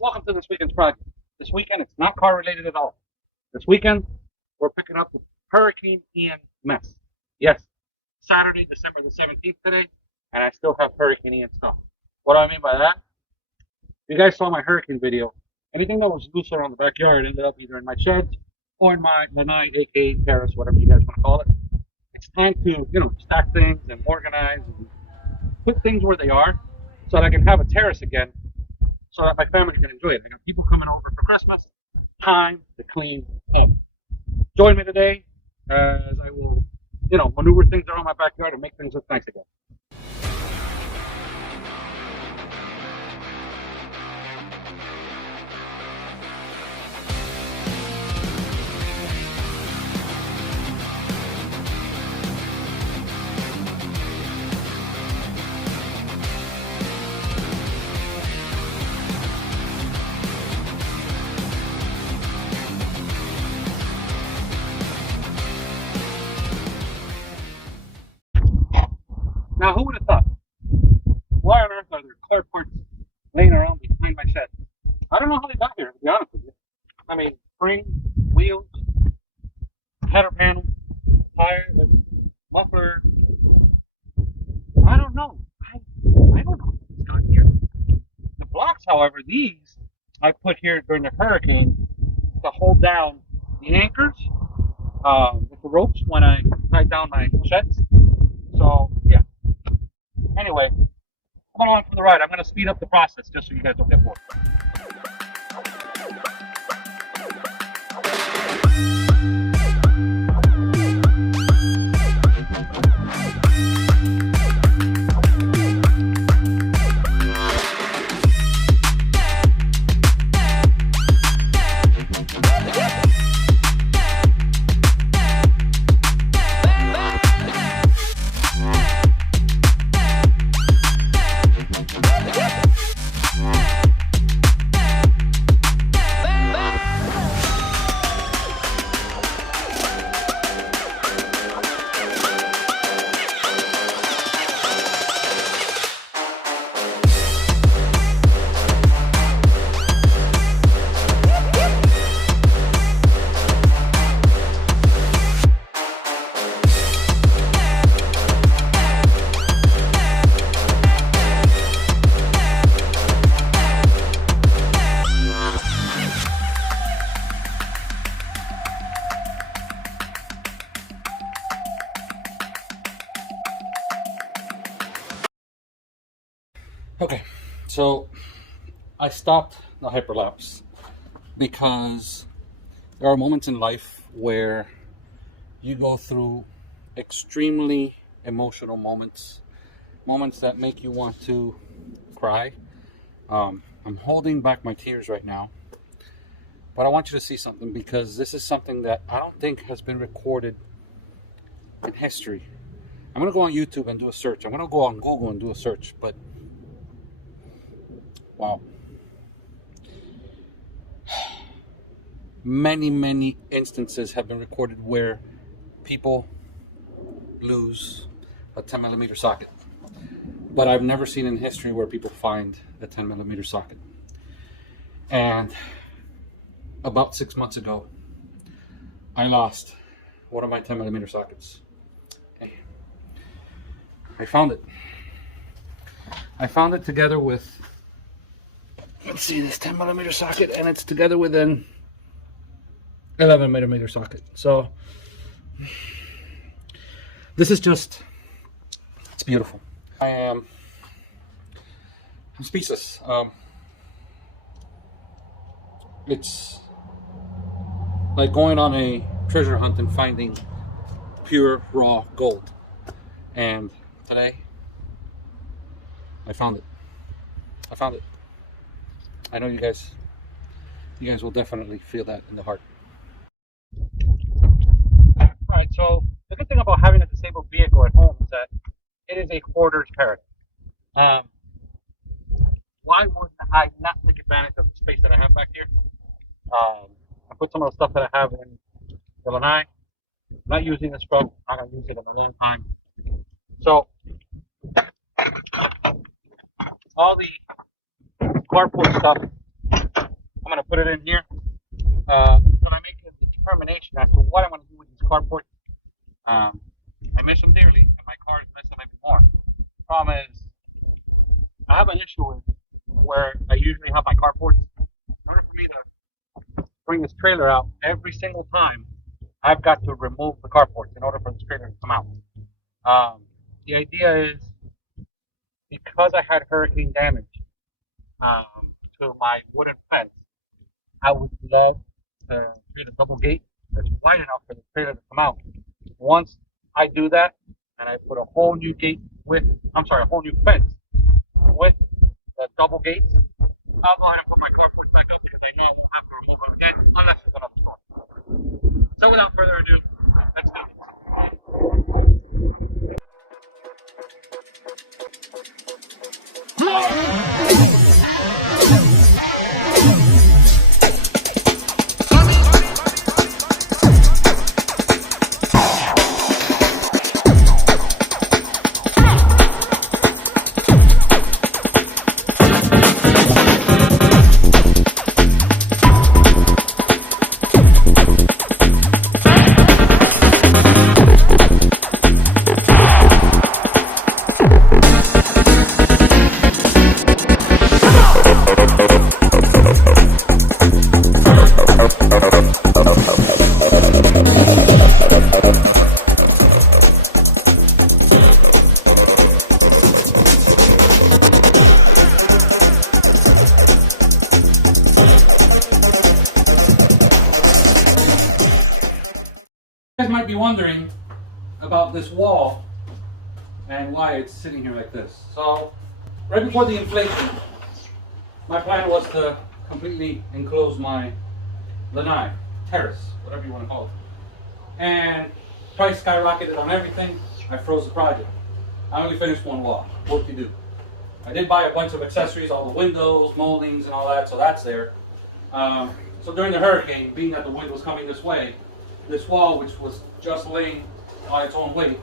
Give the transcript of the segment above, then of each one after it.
Welcome to this weekend's project. This weekend, it's not car related at all. This weekend, we're picking up the Hurricane Ian mess. Yes, Saturday, December the 17th today, and I still have Hurricane Ian stuff. What do I mean by that? You guys saw my hurricane video. Anything that was loose around the backyard ended up either in my sheds or in my Lanai, aka terrace, whatever you guys want to call it. It's time to, stack things and organize and put things where they are so that I can have a terrace again so that my family can enjoy it. I got people coming over for Christmas. Time to clean up. Join me today as I will, maneuver things around my backyard and make things look nice again. Now, who would have thought? Why on earth are there clear parts laying around behind my shed? I don't know how they got here, to be honest with you. I mean, spring, wheels, header panel, tire, muffler. I don't know. I don't know how this got here. The blocks, however, these I put here during the hurricane to hold down the anchors with the ropes when I tied down my sheds. So, yeah. Anyway, come along for the ride. I'm going to speed up the process just so you guys don't get bored. Okay, so I stopped the hyperlapse because there are moments in life where you go through extremely emotional moments, moments that make you want to cry. I'm holding back my tears right now, but I want you to see something because this is something that I don't think has been recorded in history. I'm going to go on YouTube and do a search. I'm going to go on Google and do a search, but wow. Many instances have been recorded where people lose a 10 millimeter socket. But I've never seen in history where people find a 10 millimeter socket. And about 6 months ago, I lost one of my 10 millimeter sockets. I found it. I found it together with, let's see, this 10 millimeter socket, and it's together with an 11 millimeter socket. So this is just, it's beautiful. I'm speechless. It's like going on a treasure hunt and finding pure raw gold. And today, I found it. I found it. I know you guys will definitely feel that in the heart. Alright, so the good thing about having a disabled vehicle at home is that it is a hoarder's paradise. Why would I not take advantage of the space that I have back here? I put some of the stuff that I have in the Lanai. Not using this truck. I'm not going to use it in a long time. So, all the carport stuff I'm gonna put it in here until I make a determination as to what I'm gonna do with these carports. I miss them dearly, and my car is missing even more. Problem is, I have an issue with where I usually have my carports. In order for me to bring this trailer out every single time, I've got to remove the carports in order for this trailer to come out. The idea is because I had hurricane damage to my wooden fence, I would love to create a double gate that's wide enough for the trailer to come out. Once I do that, and I put a whole new gate with, a whole new fence with the double gates, I'll go ahead and put my carport back up because I know I won't have to remove them again unless it's another storm. So without further ado, let's do You guys might be wondering about this wall and why it's sitting here like this. So, right before the inflation, my plan was to completely enclose my Lanai terrace, whatever you want to call it. And price skyrocketed on everything. I froze the project. I only finished one wall. What to do? I did buy a bunch of accessories, all the windows, moldings, and all that, so that's there. So during the hurricane, being that the wind was coming this way, this wall, which was just laying on its own weight,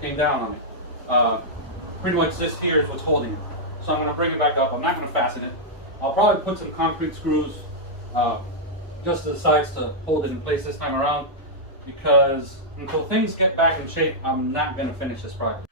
came down on it. Pretty much this here is what's holding it. So I'm going to bring it back up. I'm not going to fasten it. I'll probably put some concrete screws just to the sides to hold it in place this time around, because until things get back in shape, I'm not going to finish this project.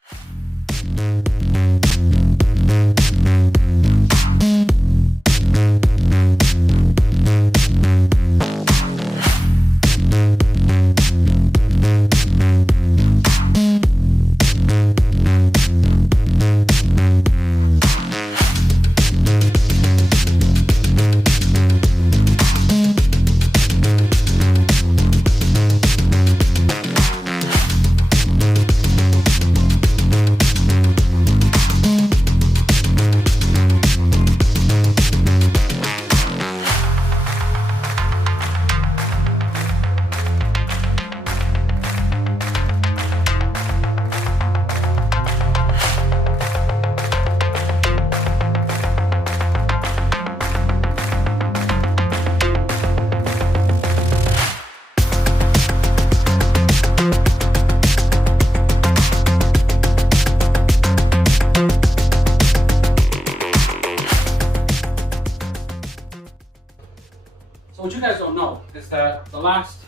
So what you guys don't know is that the last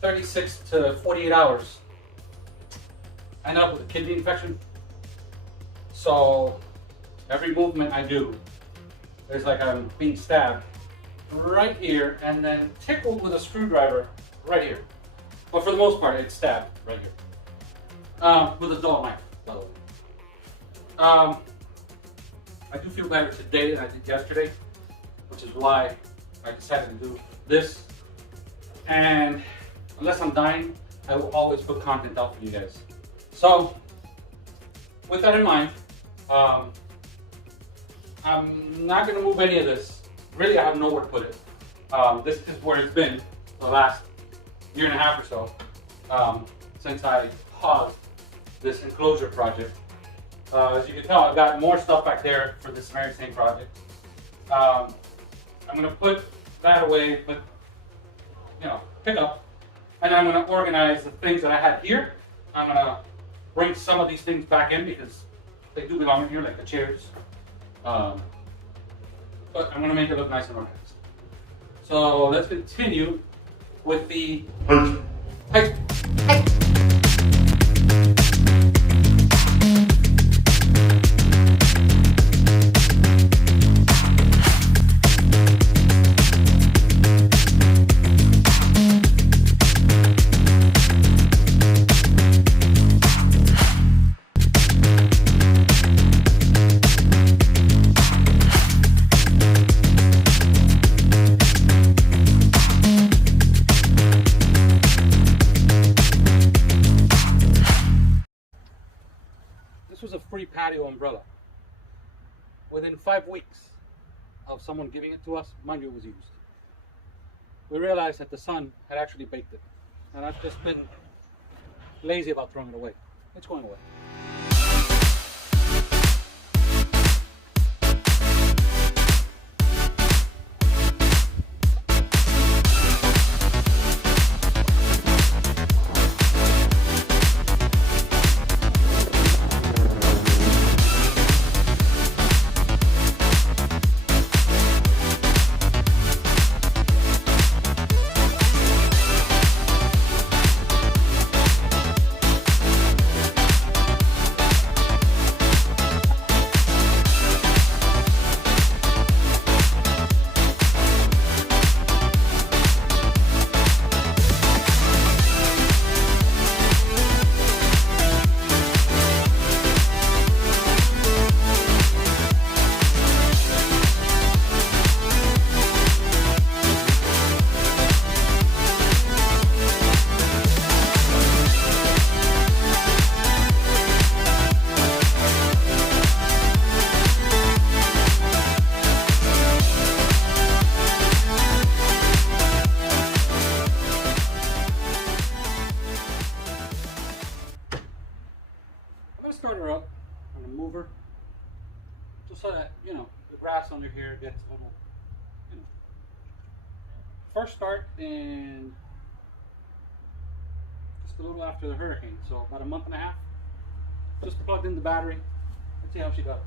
36 to 48 hours, I ended up with a kidney infection. So every movement I do, there's like I'm being stabbed right here and then tickled with a screwdriver right here. But for the most part, it's stabbed right here. With a dull knife, by the way. I do feel better today than I did yesterday, which is why I decided to do this. And unless I'm dying, I will always put content out for you guys. So, with that in mind, I'm not going to move any of this. Really, I have nowhere to put it. This is where it's been for the last year and a half or so, since I paused this enclosure project. As you can tell, I've got more stuff back there for this very same project. I'm going to put that away, but pick up, and I'm going to organize the things that I had here. I'm going to bring some of these things back in because they do belong in here, like the chairs, but I'm gonna make it look nice and organized. So let's continue with the height. This was a free patio umbrella. Within 5 weeks of someone giving it to us, mind you, it was used. We realized that the sun had actually baked it. And I've just been lazy about throwing it away. It's going away. Start her up on a mover, just so that, you know, the grass under here gets a little, you know. First start in just a little after the hurricane, so about a month and a half. Just plugged in the battery. Let's see how she got it.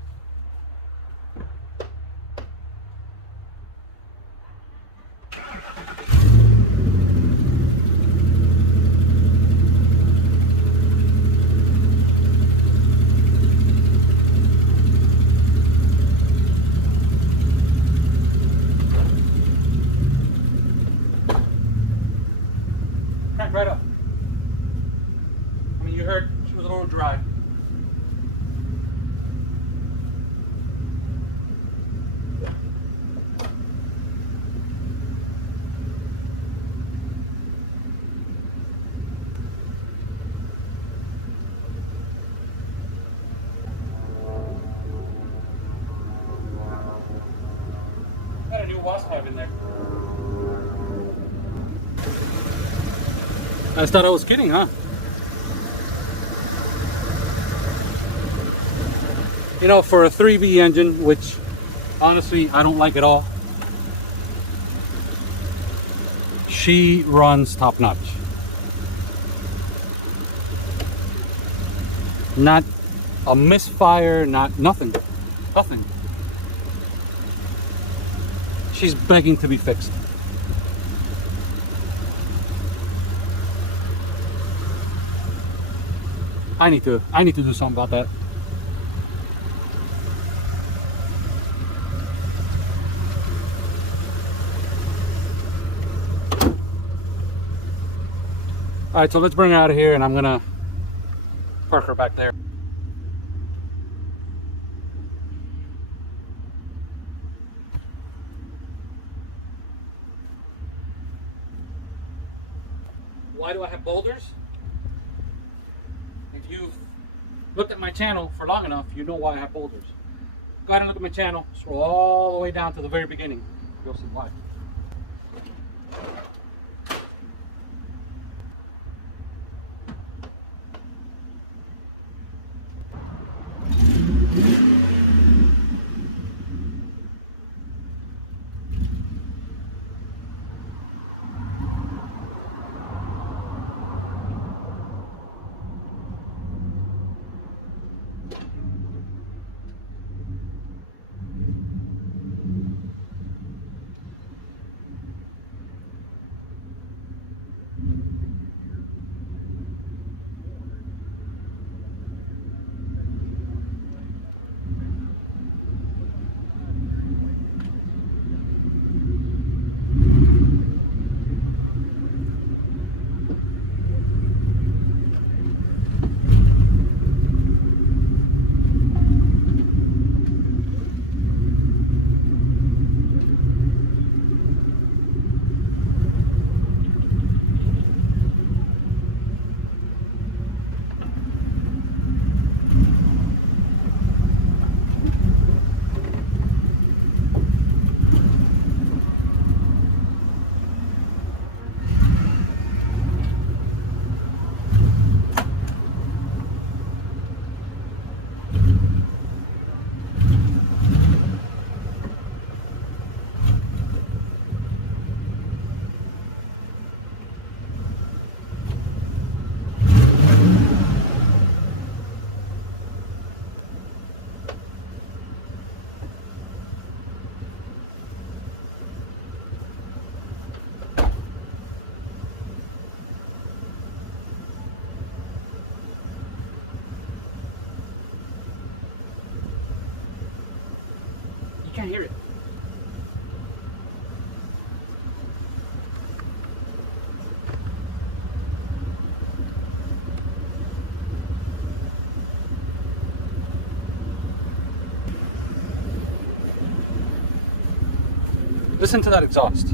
Right up. I mean, you heard she was a little dry. Got a new wasp hive in there. I thought I was kidding, huh? You know, for a 3V engine, which honestly I don't like at all, she runs top notch. Not a misfire, nothing. She's begging to be fixed. I need to do something about that. All right, so let's bring her out of here, and I'm gonna park her back there. Why do I have boulders? If you've looked at my channel for long enough, you know why I have boulders. Go ahead and look at my channel, scroll all the way down to the very beginning. You'll see why. can't hear it. Listen to that exhaust.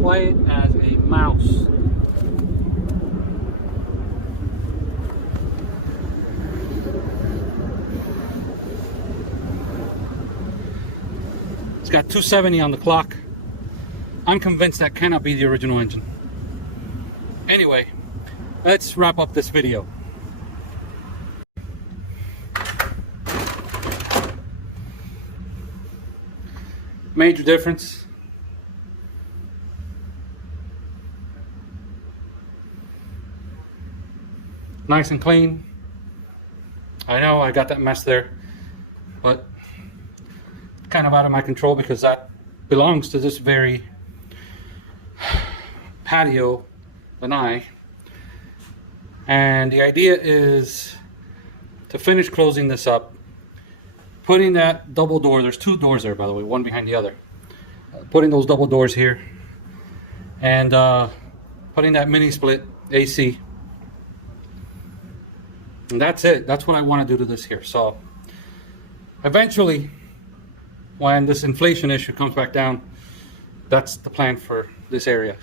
Quiet as a mouse. It's got 270 on the clock. I'm convinced that cannot be the original engine. Anyway, let's wrap up this video. Major difference. Nice and clean. I know I got that mess there, but kind of out of my control because that belongs to this very Patio Lanai. And the idea is to finish closing this up, putting that double door, there's two doors there by the way, one behind the other, putting those double doors here, and putting that mini split AC. And that's it. That's what I want to do to this here. So eventually, when this inflation issue comes back down, that's the plan for this area.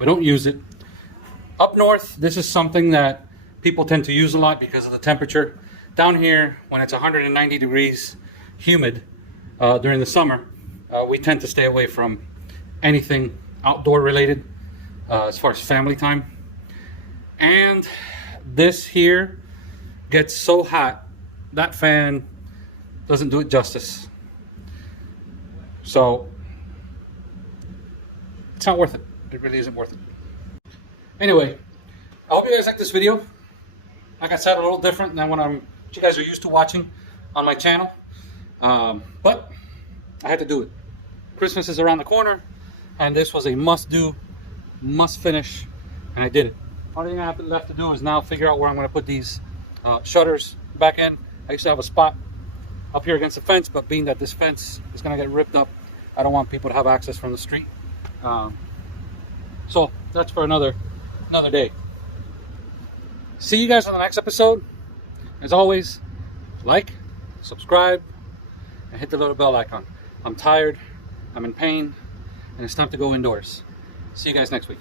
We don't use it. Up north, this is something that people tend to use a lot because of the temperature. Down here, when it's 190 degrees humid during the summer, we tend to stay away from anything outdoor related as far as family time. And this here gets so hot, that fan doesn't do it justice. So it's not worth it. It really isn't worth it. Anyway, I hope you guys like this video. Like I said, a little different than what you guys are used to watching on my channel. But I had to do it. Christmas is around the corner, and this was a must do, must finish, and I did it. Only thing I have left to do is now figure out where I'm going to put these shutters back in. I used to have a spot up here against the fence, but being that this fence is going to get ripped up, I don't want people to have access from the street. So that's for another day. See you guys on the next episode. As always, like, subscribe, and hit the little bell icon. I'm tired, I'm in pain, and it's time to go indoors. See you guys next week.